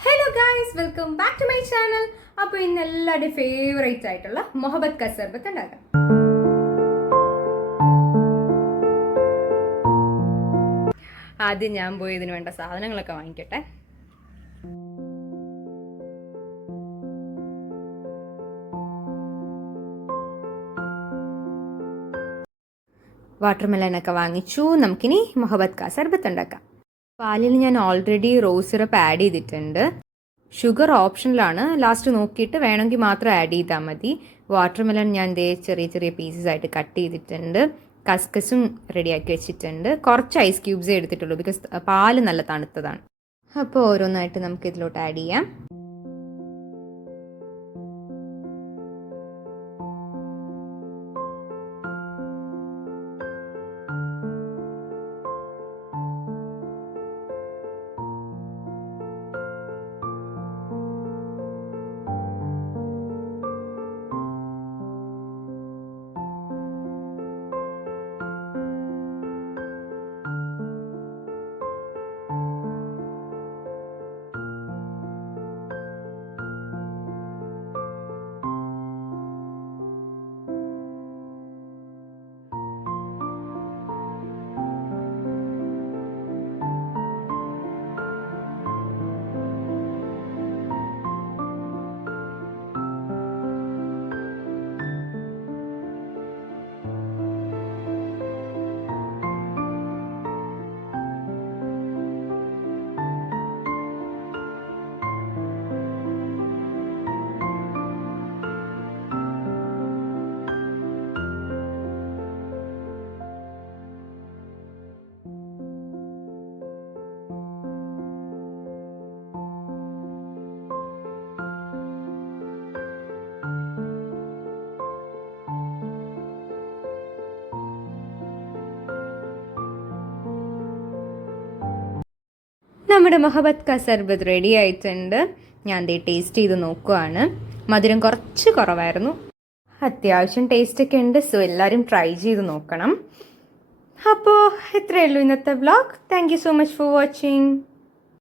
Hello guys, welcome back to my channel. അപ്പോൾ ഇന്ന് എല്ലാവരുടെയും ഫേവറേറ്റ് ആയിട്ടുള്ള മൊഹബത്ത് കാ സർബത്ത് ഉണ്ടാക്കാം. ആദ്യം ഞാൻ പോയി ഇതിന് വേണ്ട സാധനങ്ങളൊക്കെ വാങ്ങിക്കട്ടെ. വാട്ടർമെലനൊക്കെ വാങ്ങിച്ചു. നമുക്കിനി മൊഹബത്ത് കാ സർബത്ത് ഉണ്ടാക്കാം. പാലിൽ ഞാൻ ഓൾറെഡി റോസ് സിറപ്പ് ആഡ് ചെയ്തിട്ടുണ്ട്. ഷുഗർ ഓപ്ഷനിലാണ്, ലാസ്റ്റ് നോക്കിയിട്ട് വേണമെങ്കിൽ മാത്രം ആഡ് ചെയ്താൽ മതി. വാട്ടർമെലൺ ഞാൻ ചെറിയ ചെറിയ പീസസ് ആയിട്ട് കട്ട് ചെയ്തിട്ടുണ്ട്. കസ്കസും റെഡിയാക്കി വെച്ചിട്ടുണ്ട്. കുറച്ച് ഐസ് ക്യൂബ്സേ എടുത്തിട്ടുള്ളൂ, ബിക്കോസ് പാല് നല്ല തണുത്തതാണ്. അപ്പോൾ ഓരോന്നായിട്ട് നമുക്ക് ഇതിലോട്ട് ആഡ് ചെയ്യാം. നമ്മുടെ മൊഹബത്ത് കാ സർബത്ത് റെഡി ആയിട്ടുണ്ട്. ഞാൻ ടേസ്റ്റ് ചെയ്ത് നോക്കുവാണ്. മധുരം കുറച്ച് കുറവായിരുന്നു, അത്യാവശ്യം ടേസ്റ്റൊക്കെ ഉണ്ട്. സോ എല്ലാവരും ട്രൈ ചെയ്ത് നോക്കണം. അപ്പോൾ ഇത്രയേ ഉള്ളൂ ഇന്നത്തെ vlog. Thank you so much for watching.